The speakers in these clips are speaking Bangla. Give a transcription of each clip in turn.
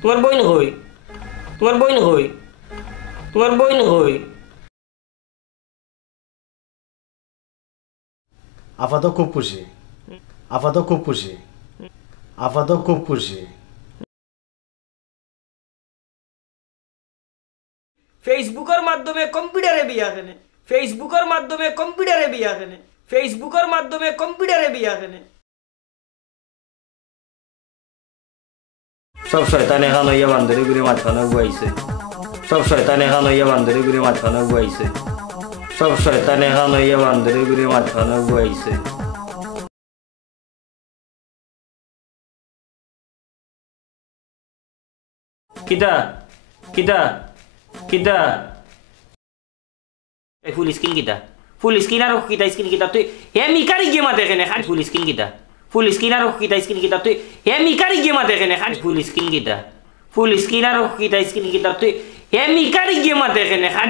তোমার বইন কই? তোমার বইন কই? তোমার বইন কই? আফা তো খুব খুশি, আফা তো খুব খুশি, আফা তো খুব খুশি। ফেসবুকের মাধ্যমে কম্পিউটারে বিয়া কেনে, ফেসবুকের মাধ্যমে কম্পিউটারে বিয়া কেনে, ফেসবুকের মাধ্যমে কম্পিউটারে বিয়া কেনে। সব শয়তান এখন হইয়া বান্ধরে ঘুরে মাঝখানে বুয়াইছে, সব শয়তান এখন হইয়া বান্ধরে ঘুরে মাঝখানে বুয়াইছে, সব শয়তান এখন হইয়া বান্ধরে ঘুরে মাঝখানে বুয়াইছে। কিতা কিতা কিতা এই ফুল স্ক্রিন কিতা? ফুল স্ক্রিন আর কিতা স্ক্রিন কিতা? তুই হে মিকারি গেমা দেখে নে খান ফুল স্ক্রিন কিতা? ফুল স্ক্রিন আর কিতা স্ক্রিন কিতা? তুই হে মিকারি গেমা দেখে নে খান ফুল স্ক্রিন কিতা? ফুল স্ক্রিন আর কিতা স্ক্রিন কিতা? তুই হে মিকারি গেমা দেখে নে খান।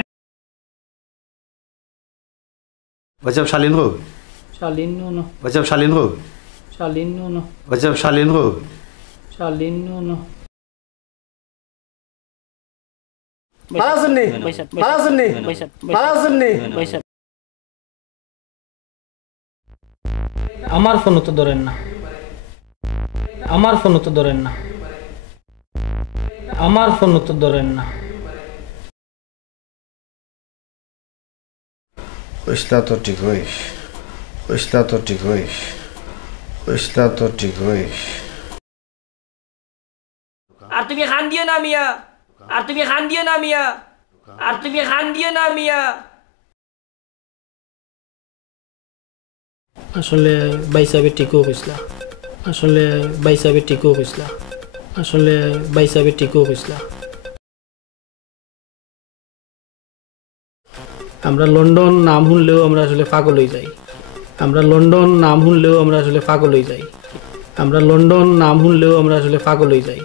What's Shalin Ho? Shalin no. What's Shalin Ho? Shalin no. What's Shalin Ho? Shalin no. Malasuni, Malasuni, Malasuni. আমার ফোন তো ধরেন না, আমার ফোন তো ধরেন না, আমার ফোন তো ধরেন না। Oisla to ঠিক হইস, ওইসলা তো ঠিক হইস, ওইসলা তো ঠিক হইস। আর তুমি খান দিও না মিয়া, আর তুমি খান দিও না মিয়া, আর তুমি খান দিও না মিয়া। আসলে ভাই সাহেব ঠিকও কইসলা, আসলে ভাই সাহেব ঠিকও কইসলা, আসলে ভাই সাহেব ঠিকও কইসলা। আমরা লন্ডন নাম শুনলেও আমরা আসলে পাগল হয়ে যাই, আমরা লন্ডন নাম শুনলেও আমরা আসলে পাগল হয়ে যাই, আমরা লন্ডন নাম শুনলেও আমরা আসলে পাগল হয়ে যাই।